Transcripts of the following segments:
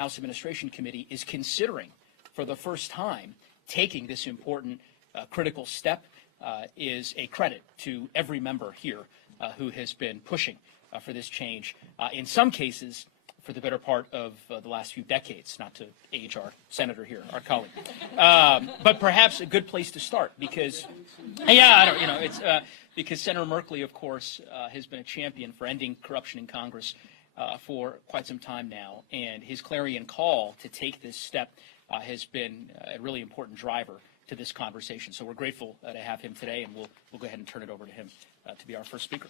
House Administration Committee is considering for the first time taking this important critical step is a credit to every member here who has been pushing for this change, in some cases for the better part of the last few decades, not to age our senator here, our colleague. But perhaps a good place to start because, because Senator Merkley, of course, has been a champion for ending corruption in Congress for quite some time now, and his clarion call to take this step has been a really important driver to this conversation. So we're grateful to have him today, and we'll go ahead and turn it over to him to be our first speaker.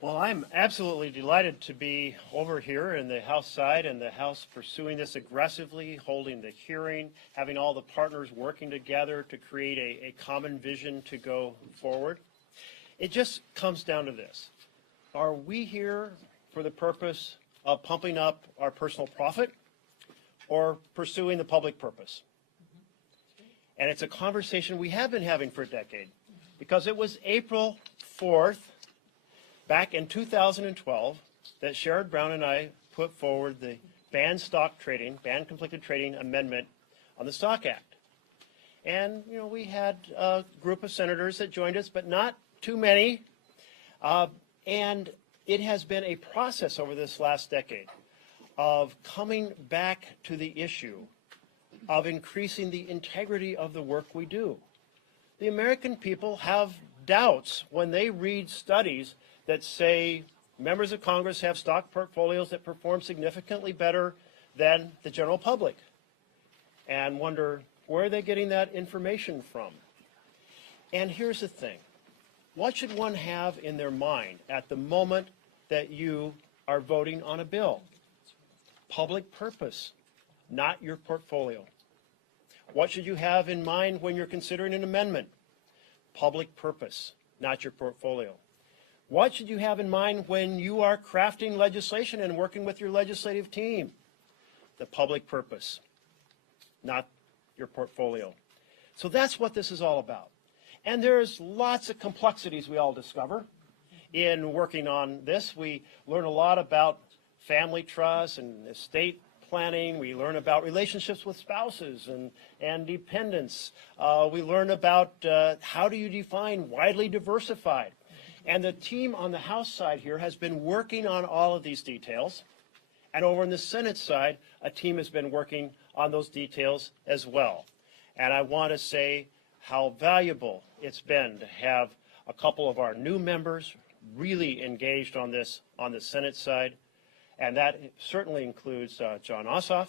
Well, I'm absolutely delighted to be over here in the House side and the House pursuing this aggressively, holding the hearing, having all the partners working together to create a common vision to go forward. It just comes down to this. Are we here for the purpose of pumping up our personal profit or pursuing the public purpose? And it's a conversation we have been having for a decade, because it was April 4th, back in 2012, that Sherrod Brown and I put forward the ban conflicted trading amendment on the Stock Act. And, you know, we had a group of senators that joined us, but not too many. And it has been a process over this last decade of coming back to the issue of increasing the integrity of the work we do. The American people have doubts when they read studies that say members of Congress have stock portfolios that perform significantly better than the general public, and wonder where are they getting that information from. And here's the thing. What should one have in their mind at the moment that you are voting on a bill? Public purpose, not your portfolio. What should you have in mind when you're considering an amendment? Public purpose, not your portfolio. What should you have in mind when you are crafting legislation and working with your legislative team? The public purpose, not your portfolio. So that's what this is all about. And there's lots of complexities we all discover in working on this. We learn a lot about family trust and estate planning. We learn about relationships with spouses and dependents. We learn about how do you define widely diversified. And the team on the House side here has been working on all of these details. And over on the Senate side, a team has been working on those details as well. And I want to say how valuable it's been to have a couple of our new members really engaged on this on the Senate side. And that certainly includes John Ossoff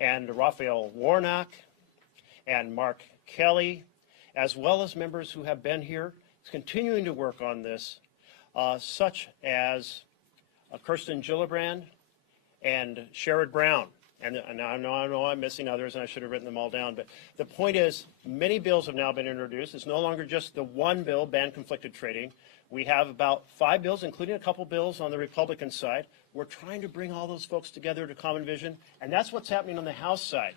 and Raphael Warnock and Mark Kelly, as well as members who have been here continuing to work on this, such as Kirsten Gillibrand and Sherrod Brown. And I know I'm missing others, and I should have written them all down. But the point is, many bills have now been introduced. It's no longer just the one bill, ban conflicted trading. We have about 5 bills, including a couple bills on the Republican side. We're trying to bring all those folks together to common vision, and that's what's happening on the House side.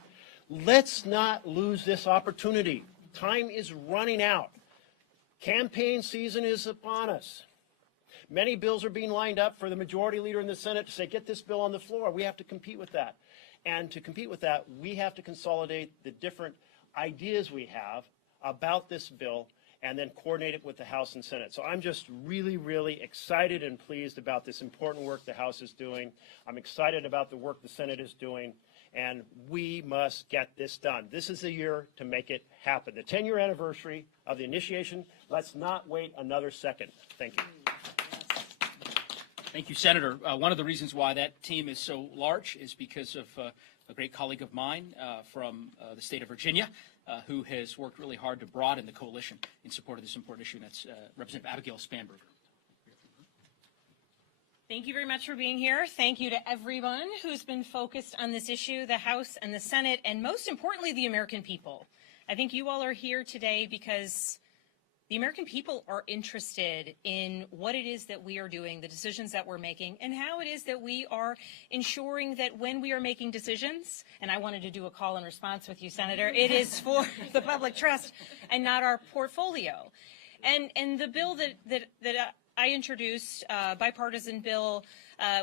Let's not lose this opportunity. Time is running out. Campaign season is upon us. Many bills are being lined up for the majority leader in the Senate to say, get this bill on the floor. We have to compete with that. And to compete with that, we have to consolidate the different ideas we have about this bill and then coordinate it with the House and Senate. So I'm just really, really excited and pleased about this important work the House is doing. I'm excited about the work the Senate is doing, and we must get this done. This is the year to make it happen. The 10-year anniversary of the initiation. Let's not wait another second. Thank you. Thank you, Senator. One of the reasons why that team is so large is because of a great colleague of mine from the state of Virginia who has worked really hard to broaden the coalition in support of this important issue, and that's Representative Abigail Spanberger. Thank you very much for being here. Thank you to everyone who's been focused on this issue, the House and the Senate, and most importantly, the American people. I think you all are here today because the American people are interested in what it is that we are doing, the decisions that we're making, and how it is that we are ensuring that when we are making decisions, and I wanted to do a call and response with you, Senator, it is for the public trust and not our portfolio. And the bill that I introduced a bipartisan bill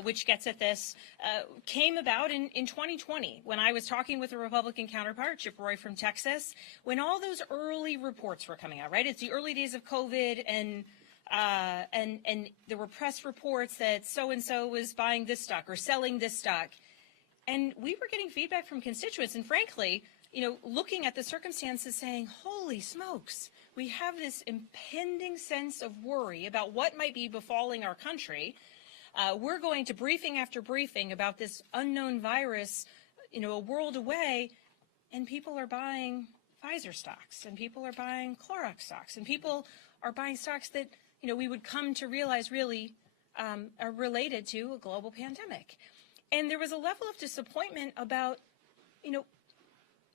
which gets at this, came about in 2020 when I was talking with a Republican counterpart, Chip Roy from Texas, when all those early reports were coming out, right? It's the early days of COVID, and there were press reports that so-and-so was buying this stock or selling this stock. And we were getting feedback from constituents, and frankly, looking at the circumstances saying, holy smokes, we have this impending sense of worry about what might be befalling our country. We're going to briefing after briefing about this unknown virus, a world away, and people are buying Pfizer stocks, and people are buying Clorox stocks, and people are buying stocks that, we would come to realize really are related to a global pandemic. And there was a level of disappointment about,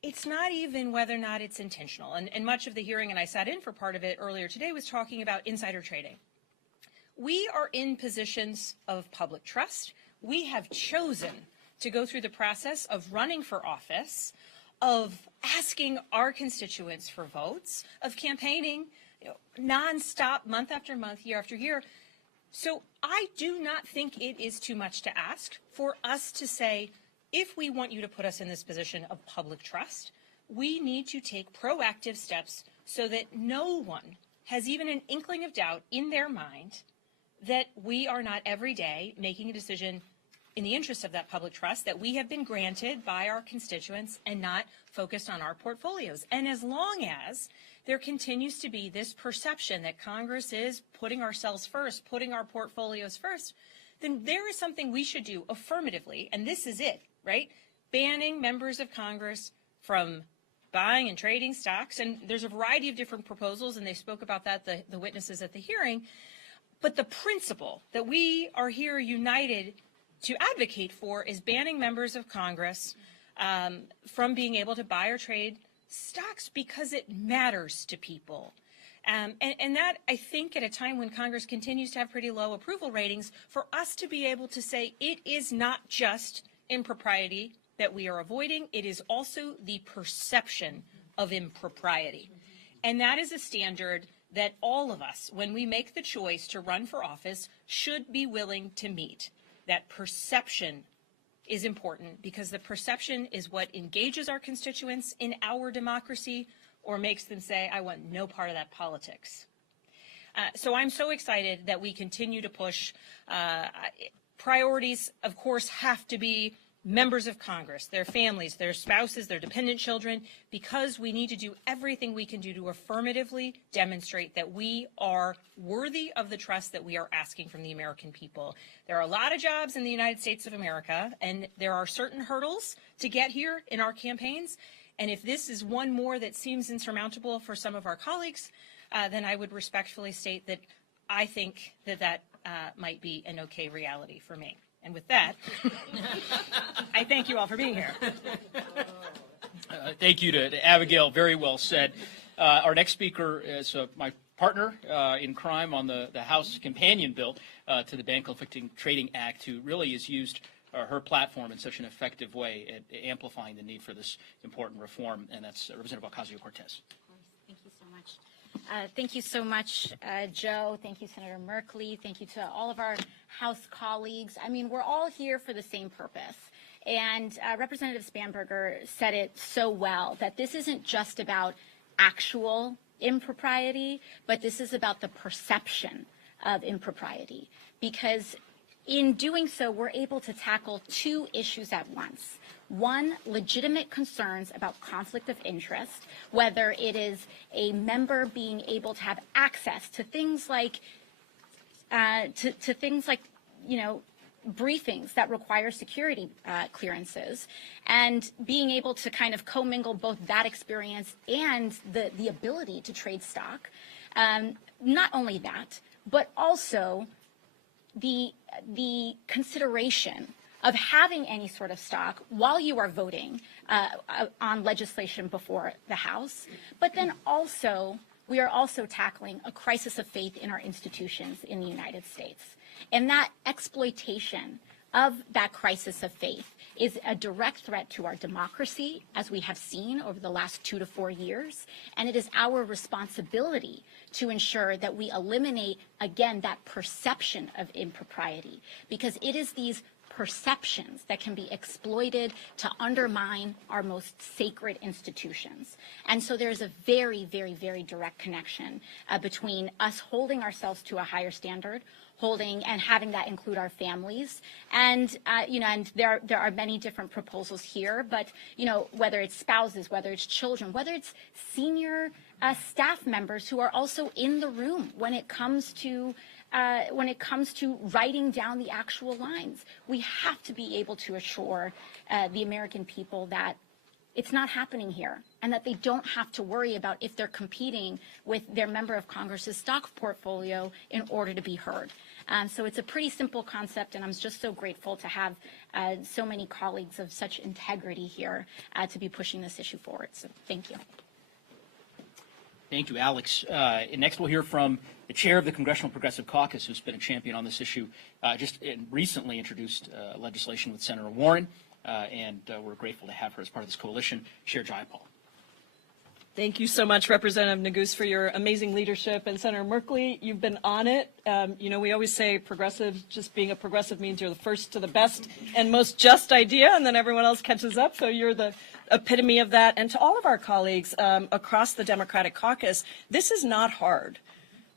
it's not even whether or not it's intentional. And much of the hearing, and I sat in for part of it earlier today, was talking about insider trading. We are in positions of public trust. We have chosen to go through the process of running for office, of asking our constituents for votes, of campaigning nonstop, month after month, year after year. So I do not think it is too much to ask for us to say, if we want you to put us in this position of public trust, we need to take proactive steps so that no one has even an inkling of doubt in their mind that we are not every day making a decision in the interest of that public trust that we have been granted by our constituents and not focused on our portfolios. And as long as there continues to be this perception that Congress is putting ourselves first, putting our portfolios first, then there is something we should do affirmatively, and this is it, right? Banning members of Congress from buying and trading stocks. And there's a variety of different proposals, and they spoke about that, the witnesses at the hearing. But the principle that we are here united to advocate for is banning members of Congress from being able to buy or trade stocks because it matters to people. And that, I think, at a time when Congress continues to have pretty low approval ratings, for us to be able to say it is not just impropriety that we are avoiding, it is also the perception of impropriety. And that is a standard that all of us, when we make the choice to run for office, should be willing to meet. That perception is important because the perception is what engages our constituents in our democracy or makes them say, I want no part of that politics. So I'm so excited that we continue to push. Priorities, of course, have to be members of Congress, their families, their spouses, their dependent children, because we need to do everything we can do to affirmatively demonstrate that we are worthy of the trust that we are asking from the American people. There are a lot of jobs in the United States of America, and there are certain hurdles to get here in our campaigns. And if this is one more that seems insurmountable for some of our colleagues, then I would respectfully state that I think that might be an okay reality for me. And with that, I thank you all for being here. Thank you to Abigail. Very well said. Our next speaker is my partner in crime on the House companion bill to the Ban Conflicting Trading Act, who really has used her platform in such an effective way at amplifying the need for this important reform, and that's Representative Ocasio-Cortez. Thank you so much. Thank you so much, Joe. Thank you, Senator Merkley. Thank you to all of our House colleagues. I mean, we're all here for the same purpose. And Representative Spanberger said it so well, that this isn't just about actual impropriety, but this is about the perception of impropriety. Because in doing so, we're able to tackle two issues at once. One, legitimate concerns about conflict of interest, whether it is a member being able to have access to things like, briefings that require security clearances, and being able to kind of commingle both that experience and the ability to trade stock. Not only that, but also the consideration of having any sort of stock while you are voting on legislation before the House. But then also, we are also tackling a crisis of faith in our institutions in the United States. And that exploitation of that crisis of faith is a direct threat to our democracy, as we have seen over the last 2 to 4 years. And it is our responsibility to ensure that we eliminate, again, that perception of impropriety, because it is these perceptions that can be exploited to undermine our most sacred institutions. And so there's a very, very, very direct connection between us holding ourselves to a higher standard, holding and having that include our families. And, and there are many different proposals here, but, whether it's spouses, whether it's children, whether it's senior staff members who are also in the room when it comes to writing down the actual lines. We have to be able to assure the American people that it's not happening here, and that they don't have to worry about if they're competing with their member of Congress's stock portfolio in order to be heard. So it's a pretty simple concept, and I'm just so grateful to have so many colleagues of such integrity here to be pushing this issue forward. So thank you. Thank you, Alex. Next, we'll hear from the chair of the Congressional Progressive Caucus, who's been a champion on this issue, just recently introduced legislation with Senator Warren, and we're grateful to have her as part of this coalition, Chair Jayapal. Thank you so much, Representative Neguse, for your amazing leadership. And Senator Merkley, you've been on it. We always say just being a progressive means you're the first to the best and most just idea, and then everyone else catches up. So you're the epitome of that. And to all of our colleagues across the Democratic caucus, this is not hard.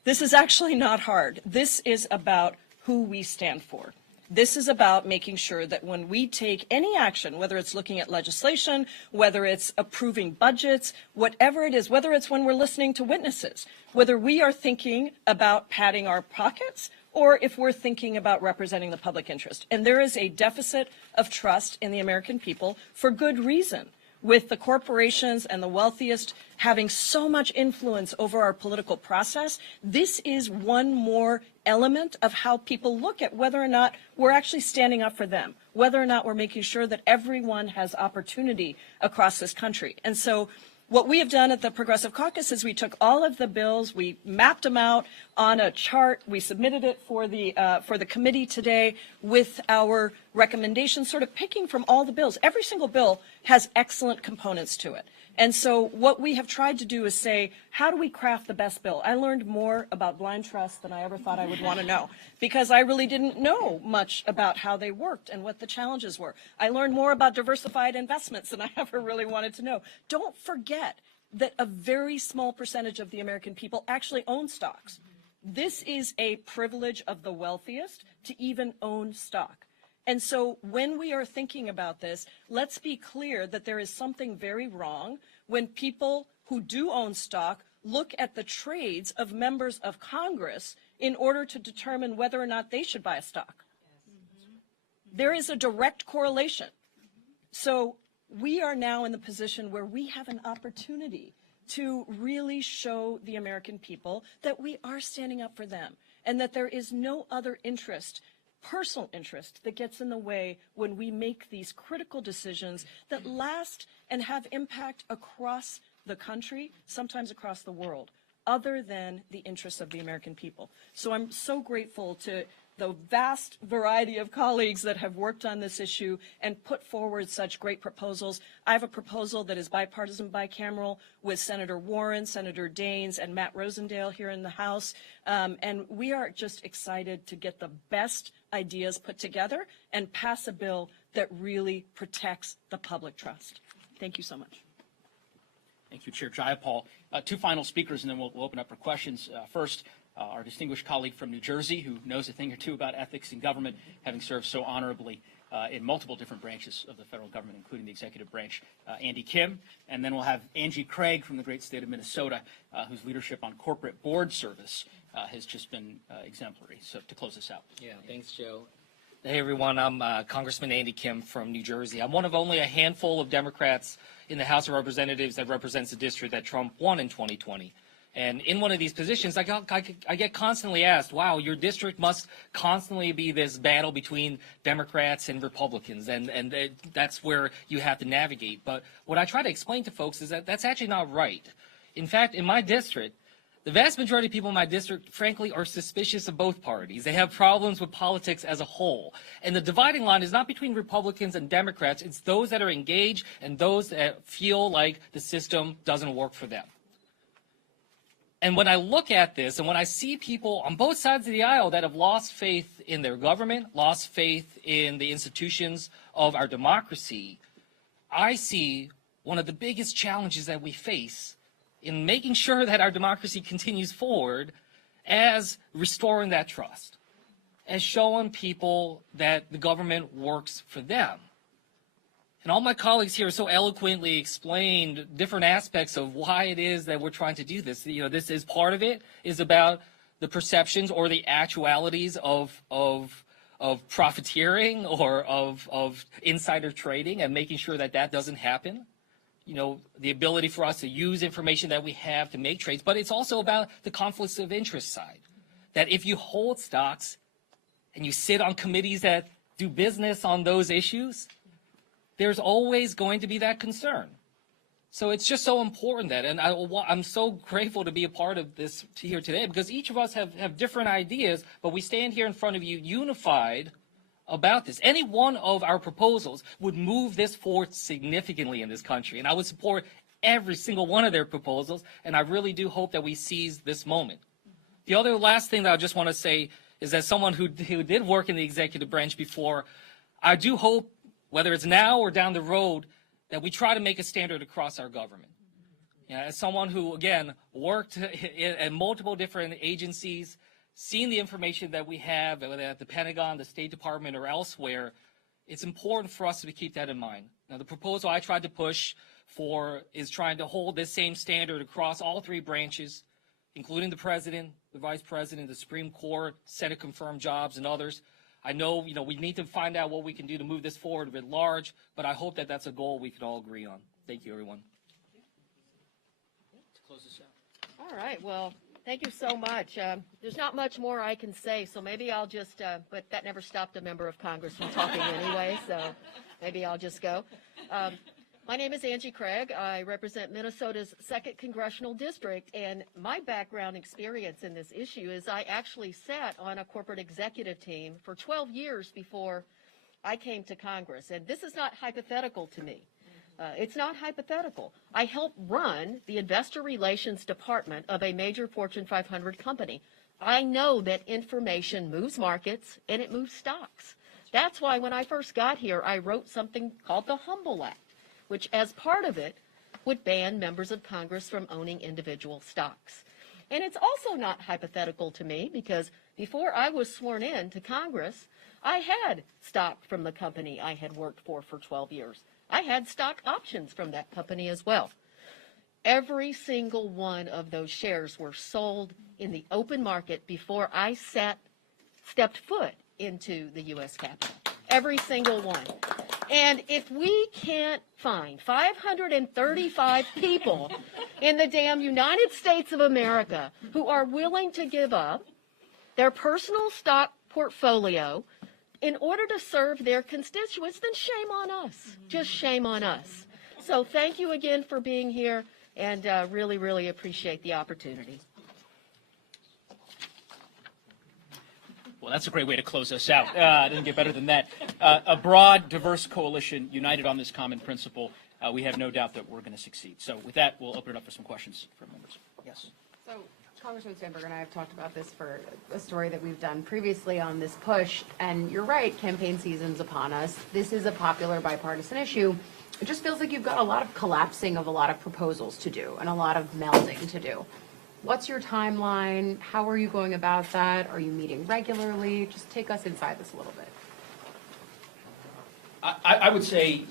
This is actually not hard. This is about who we stand for. This is about making sure that when we take any action, whether it's looking at legislation, whether it's approving budgets, whatever it is, whether it's when we're listening to witnesses, whether we are thinking about padding our pockets or if we're thinking about representing the public interest. And there is a deficit of trust in the American people for good reason, with the corporations and the wealthiest having so much influence over our political process. This is one more element of how people look at whether or not we're actually standing up for them, whether or not we're making sure that everyone has opportunity across this country. And so what we have done at the Progressive Caucus is we took all of the bills, we mapped them out on a chart, we submitted it for the committee today with our recommendations, sort of picking from all the bills. Every single bill has excellent components to it. And so what we have tried to do is say, how do we craft the best bill? I learned more about blind trust than I ever thought I would want to know, because I really didn't know much about how they worked and what the challenges were. I learned more about diversified investments than I ever really wanted to know. Don't forget that a very small percentage of the American people actually own stocks. This is a privilege of the wealthiest to even own stock. And so when we are thinking about this, let's be clear that there is something very wrong when people who do own stock look at the trades of members of Congress in order to determine whether or not they should buy a stock. There is a direct correlation. So we are now in the position where we have an opportunity to really show the American people that we are standing up for them and that there is no other interest, personal interest, that gets in the way when we make these critical decisions that last and have impact across the country, sometimes across the world, other than the interests of the American people. So I'm so grateful to the vast variety of colleagues that have worked on this issue and put forward such great proposals. I have a proposal that is bipartisan, bicameral, with Senator Warren, Senator Daines, and Matt Rosendale here in the House. And we are just excited to get the best ideas put together and pass a bill that really protects the public trust. Thank you so much. Thank you, Chair Jayapal. Two final speakers, and then we'll open up for questions. First, our distinguished colleague from New Jersey, who knows a thing or two about ethics in government, having served so honorably in multiple different branches of the federal government, including the executive branch, Andy Kim. And then we'll have Angie Craig from the great state of Minnesota, whose leadership on corporate board service has just been exemplary. So to close this out. Yeah, thanks, Joe. Hey, everyone. I'm Congressman Andy Kim from New Jersey. I'm one of only a handful of Democrats in the House of Representatives that represents the district that Trump won in 2020. And in one of these positions, I get constantly asked, wow, your district must constantly be this battle between Democrats and Republicans, and that's where you have to navigate. But what I try to explain to folks is that that's actually not right. In fact, in my district, The vast majority of people in my district, frankly, are suspicious of both parties. They have problems with politics as a whole. And the dividing line is not between Republicans and Democrats. It's those that are engaged and those that feel like the system doesn't work for them. And when I look at this and when I see people on both sides of the aisle that have lost faith in their government, lost faith in the institutions of our democracy, I see one of the biggest challenges that we face in making sure that our democracy continues forward as restoring that trust, as showing people that the government works for them. And all my colleagues here so eloquently explained different aspects of why it is that we're trying to do this. You know, this is part of it is about the perceptions or the actualities of profiteering or of insider trading and making sure that that doesn't happen. You know, the ability for us to use information that we have to make trades, but it's also about the conflicts of interest side. That if you hold stocks and you sit on committees that do business on those issues, there's always going to be that concern. So it's just so important that, and I'm so grateful to be a part of this here today because each of us have different ideas, but we stand here in front of you unified about this. Any one of our proposals would move this forward significantly in this country, and I would support every single one of their proposals, and I really do hope that we seize this moment. The other last thing that I just want to say is that someone who did work in the executive branch before, I do hope, whether it's now or down the road, that we try to make a standard across our government. You know, as someone who, again, worked in multiple different agencies, seen the information that we have, whether at the Pentagon, the State Department, or elsewhere, it's important for us to keep that in mind. Now, the proposal I tried to push for is trying to hold this same standard across all three branches, including the President, the Vice President, the Supreme Court, Senate-confirmed jobs, and others. I know, we need to find out what we can do to move this forward a bit large, but I hope that that's a goal we can all agree on. Thank you, everyone. To close this out. All right, well, thank you so much. There's not much more I can say, so maybe I'll just, but that never stopped a member of Congress from talking anyway, so maybe I'll just go. My name is Angie Craig. I represent Minnesota's 2nd Congressional District, and my background experience in this issue is I actually sat on a corporate executive team for 12 years before I came to Congress, and this is not hypothetical to me. It's not hypothetical. I helped run the investor relations department of a major Fortune 500 company. I know that information moves markets and it moves stocks. That's why when I first got here, I wrote something called the Humble Act, which as part of it would ban members of Congress from owning individual stocks. And it's also not hypothetical to me because before I was sworn in to Congress, I had stock from the company I had worked for 12 years. I had stock options from that company as well. Every single one of those shares were sold in the open market before I stepped foot into the U.S. Capitol. Every single one. And if we can't find 535 people in the damn United States of America who are willing to give up their personal stock portfolio in order to serve their constituents, then shame on us. Just shame on us. So thank you again for being here, and really, really appreciate the opportunity. Well, that's a great way to close us out. It doesn't get better than that. A broad, diverse coalition united on this common principle. We have no doubt that we're going to succeed. So with that, we'll open it up for some questions from members. Yes. So Congressman Sandberg and I have talked about this for a story that we've done previously on this push. And you're right, campaign season's upon us. This is a popular bipartisan issue. It just feels like you've got a lot of collapsing of a lot of proposals to do and a lot of melding to do. What's your timeline? How are you going about that? Are you meeting regularly? Just take us inside this a little bit. I would say,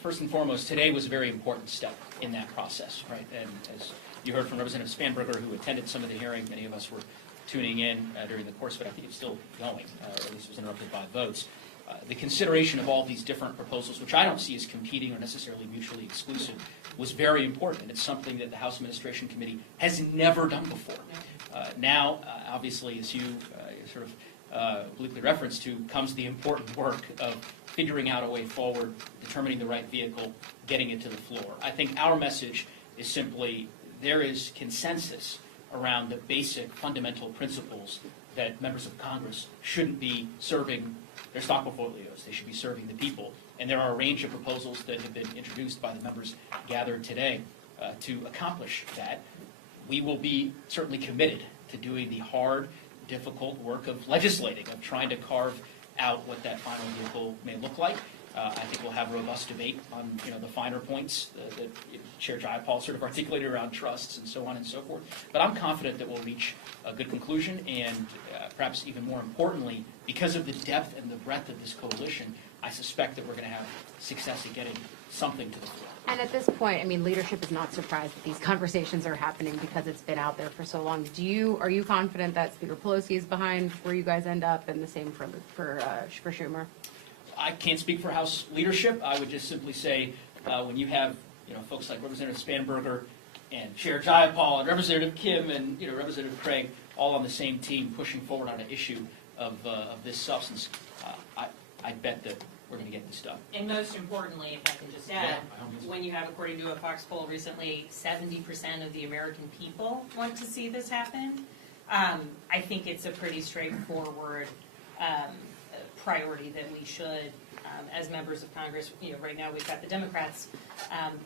first and foremost, today was a very important step in that process, right? And as you heard from Representative Spanberger, who attended some of the hearing, many of us were tuning in during the course of it. I think it's still going, or at least it was interrupted by votes. The consideration of all these different proposals, which I don't see as competing or necessarily mutually exclusive, was very important. And it's something that the House Administration Committee has never done before. Now, obviously, as you sort of obliquely referenced to, comes the important work of figuring out a way forward, determining the right vehicle, getting it to the floor. I think our message is simply there is consensus around the basic fundamental principles that members of Congress shouldn't be serving their stock portfolios. They should be serving the people. And there are a range of proposals that have been introduced by the members gathered today to accomplish that. We will be certainly committed to doing the hard, difficult work of legislating, of trying to carve out what that final vehicle may look like. I think we'll have robust debate on the finer points that Chair Jayapal sort of articulated around trusts and so on and so forth. But I'm confident that we'll reach a good conclusion, and perhaps even more importantly, because of the depth and the breadth of this coalition, I suspect that we're going to have success in getting something to the floor. And at this point, I mean, leadership is not surprised that these conversations are happening because it's been out there for so long. Are you confident that Speaker Pelosi is behind where you guys end up, and the same for Schumer? I can't speak for House leadership. I would just simply say when you have folks like Representative Spanberger and Chair Jayapal and Representative Kim and Representative Craig all on the same team pushing forward on an issue of this substance, I bet that we're going to get this done. And most importantly, if I can just add, when you have, according to a Fox poll recently, 70% of the American people want to see this happen, I think it's a pretty straightforward priority that we should, as members of Congress, right now we've got the Democrats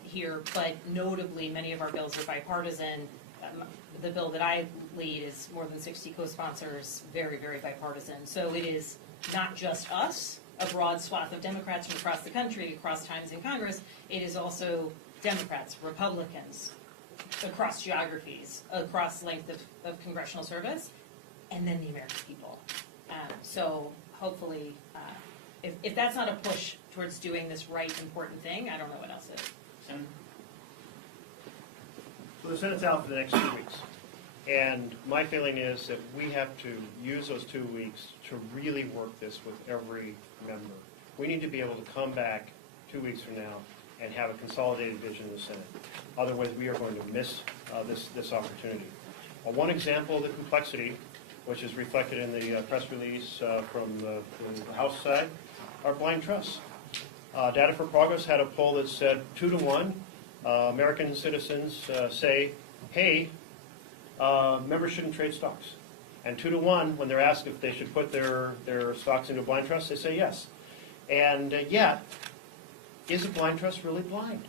here, but notably many of our bills are bipartisan. The bill that I lead is more than 60 co-sponsors, very, very bipartisan. So it is not just us, a broad swath of Democrats from across the country, across times in Congress. It is also Democrats, Republicans, across geographies, across length of congressional service, and then the American people. So hopefully, if that's not a push towards doing this right, important thing, I don't know what else is. Senator? So the Senate's out for the next 2 weeks. And my feeling is that we have to use those 2 weeks to really work this with every member. We need to be able to come back 2 weeks from now and have a consolidated vision in the Senate. Otherwise, we are going to miss this opportunity. One example of the complexity, which is reflected in the press release from the House side, are blind trusts. Data for Progress had a poll that said 2-to-1 American citizens say, hey, members shouldn't trade stocks. And 2-to-1, when they're asked if they should put their stocks into a blind trust, they say yes. And yet, is a blind trust really blind?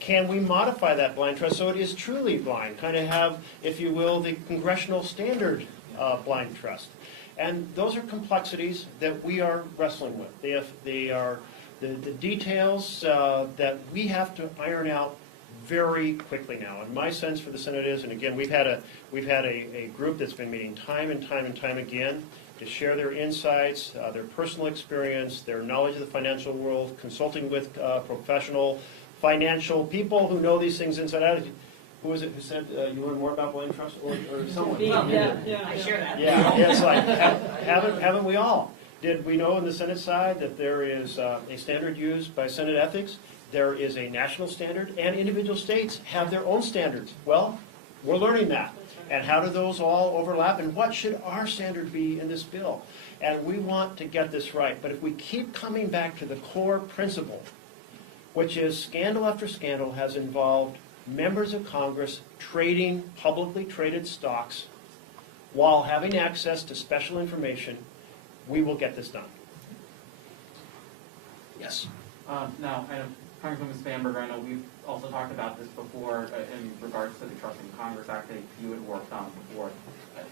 Can we modify that blind trust so it is truly blind? Kind of have, if you will, the congressional standard blind trust. And those are complexities that we are wrestling with. They are the details that we have to iron out very quickly now. And my sense for the Senate is, and again, we've had a group that's been meeting time and time again to share their insights, their personal experience, their knowledge of the financial world, consulting with professional financial people who know these things inside out. Who was it who said you learn more about blind trust, or someone? I share that. Yeah, it's like, haven't we all? Did we know on the Senate side that there is a standard used by Senate ethics? There is a national standard, and individual states have their own standards. Well, we're learning that. And how do those all overlap, and what should our standard be in this bill? And we want to get this right. But if we keep coming back to the core principle, which is scandal after scandal has involved members of Congress trading publicly traded stocks while having access to special information, we will get this done. Yes. Now, I know Congresswoman Spanberger, I know we've also talked about this before in regards to the Trust in Congress Act that you had worked on before.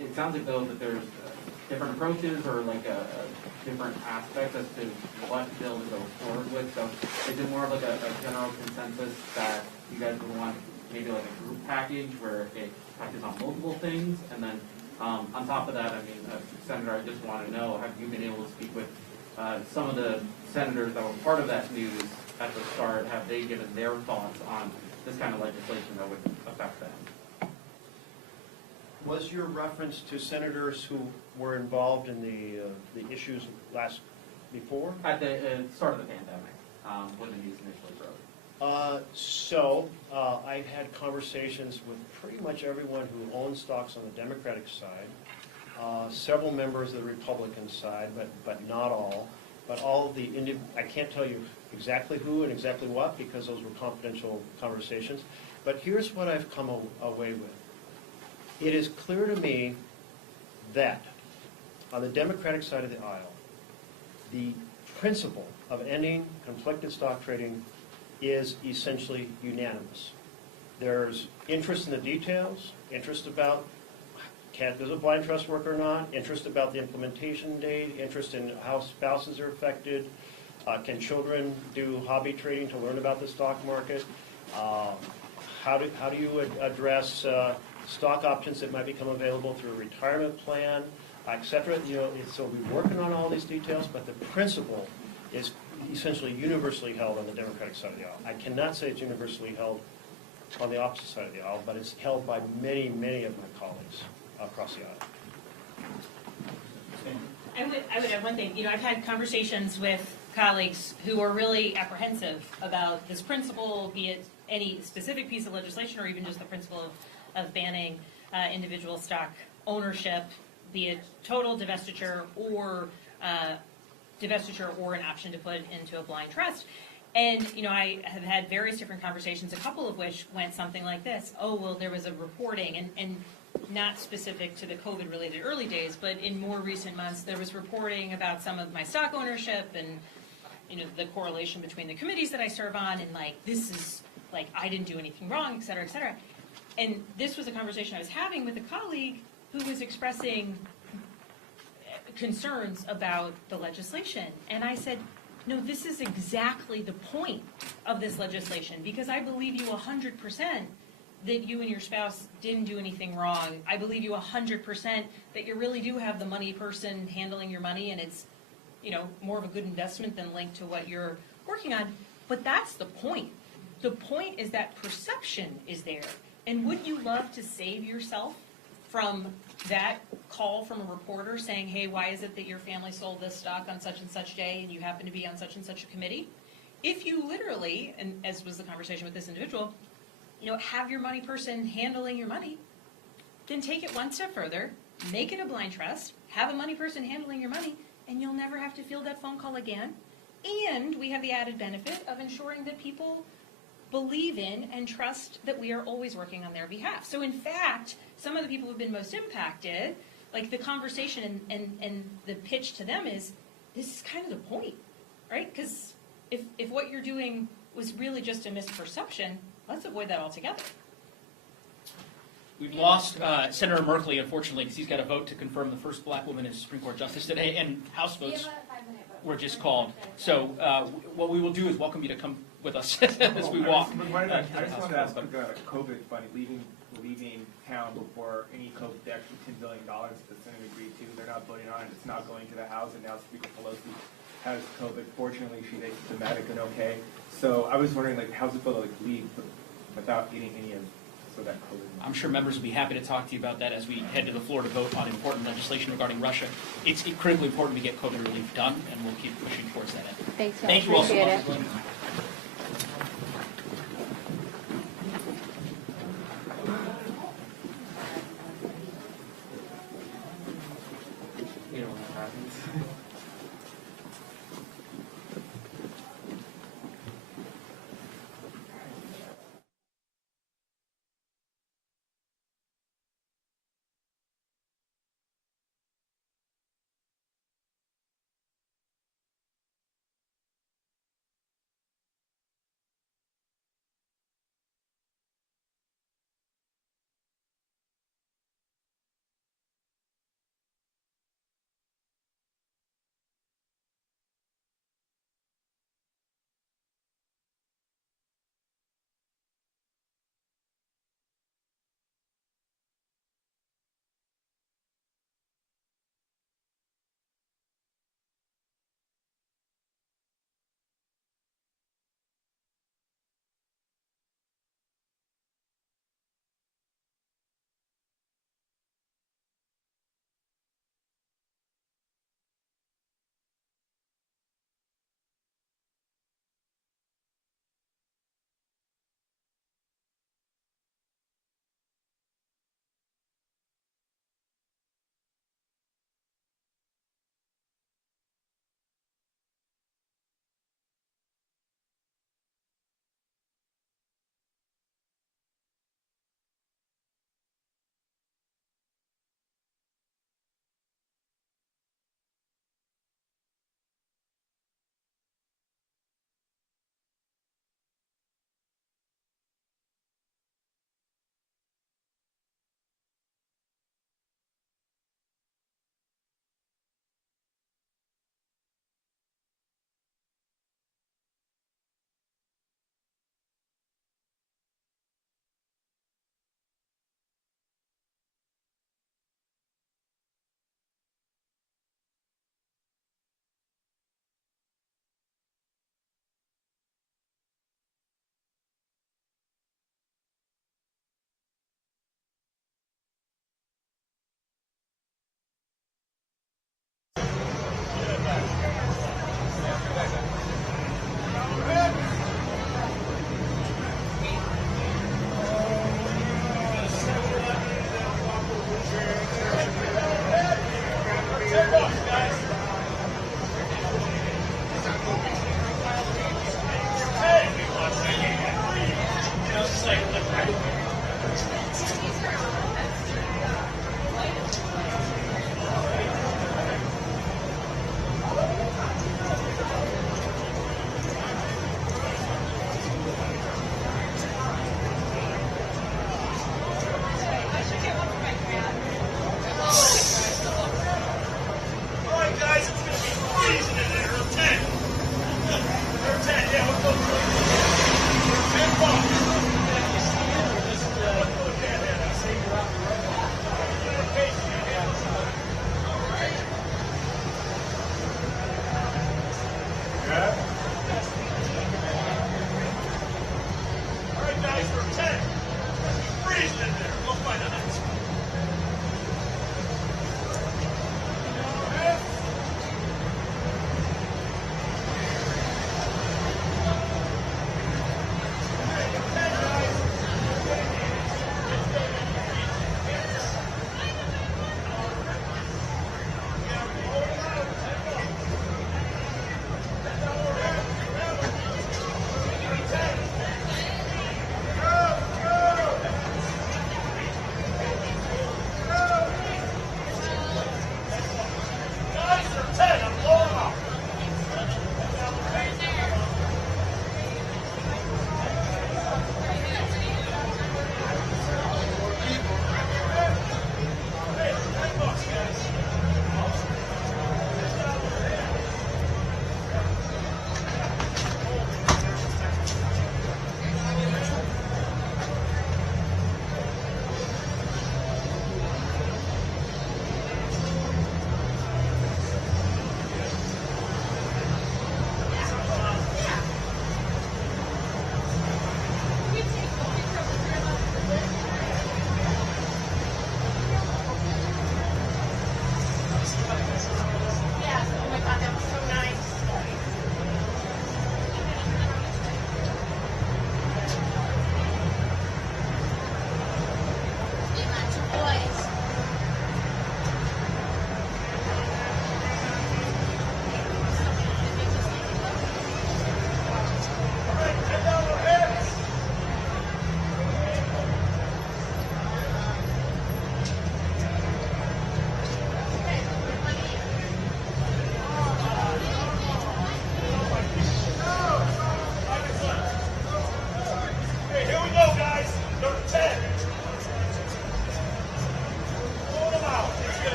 It sounds like, though, that there's different approaches or like different aspects as to what bill to go forward with. So is it more of like a general consensus that you guys would want maybe like a group package where it touches on multiple things? And then on top of that, I mean, Senator, I just want to know, have you been able to speak with some of the senators that were part of that news at the start? Have they given their thoughts on this kind of legislation that would affect them? Was your reference to senators who were involved in the issues before? At the start of the pandemic, when the news initially broke. I've had conversations with pretty much everyone who owns stocks on the Democratic side, several members of the Republican side, but not all. But all of the, I can't tell you exactly who and exactly what because those were confidential conversations. But here's what I've come away with. It is clear to me that on the Democratic side of the aisle, the principle of ending conflicted stock trading is essentially unanimous. There's interest in the details, interest about does a blind trust work or not, interest about the implementation date, interest in how spouses are affected, can children do hobby trading to learn about the stock market, how do you address stock options that might become available through a retirement plan, et cetera. So we're working on all these details, but the principle is essentially universally held on the Democratic side of the aisle. I cannot say it's universally held on the opposite side of the aisle, but it's held by many, many of my colleagues across the aisle. I would add one thing. I've had conversations with colleagues who are really apprehensive about this principle, be it any specific piece of legislation or even just the principle of banning individual stock ownership, be it total divestiture or an option to put into a blind trust. And, I have had various different conversations, a couple of which went something like this. Oh, well, there was a reporting, and not specific to the COVID-related early days, but in more recent months, there was reporting about some of my stock ownership and, the correlation between the committees that I serve on and, this is, I didn't do anything wrong, et cetera, et cetera. And this was a conversation I was having with a colleague who was expressing concerns about the legislation. And I said, no, this is exactly the point of this legislation, because I believe you 100% that you and your spouse didn't do anything wrong. I believe you 100% that you really do have the money person handling your money, and it's, more of a good investment than linked to what you're working on. But that's the point. The point is that perception is there. And would you love to save yourself from that call from a reporter saying, hey, why is it that your family sold this stock on such and such day and you happen to be on such and such a committee? If you literally, and as was the conversation with this individual, have your money person handling your money, then take it one step further, make it a blind trust, have a money person handling your money, and you'll never have to field that phone call again. And we have the added benefit of ensuring that people believe in and trust that we are always working on their behalf. So in fact, some of the people who have been most impacted, the conversation and the pitch to them is, this is kind of the point, right? Because if what you're doing was really just a misperception, let's avoid that altogether. We've lost Senator Merkley, unfortunately, because he's got a vote to confirm the first black woman as Supreme Court Justice today, and House votes were just called. So what we will do is welcome you to come with us as we walk. I just wanted to ask about COVID funding, leaving town before any COVID, the extra $10 billion that the Senate agreed to. They're not voting on it. It's not going to the House, and now Speaker Pelosi has COVID. Fortunately, she is symptomatic and okay. So I was wondering, how's it feel to leave without getting any of that COVID? I'm sure members will be happy to talk to you about that as we head to the floor to vote on important legislation regarding Russia. It's critically important to get COVID relief done, and we'll keep pushing towards that end. Thanks, Thank you all so appreciate much. it.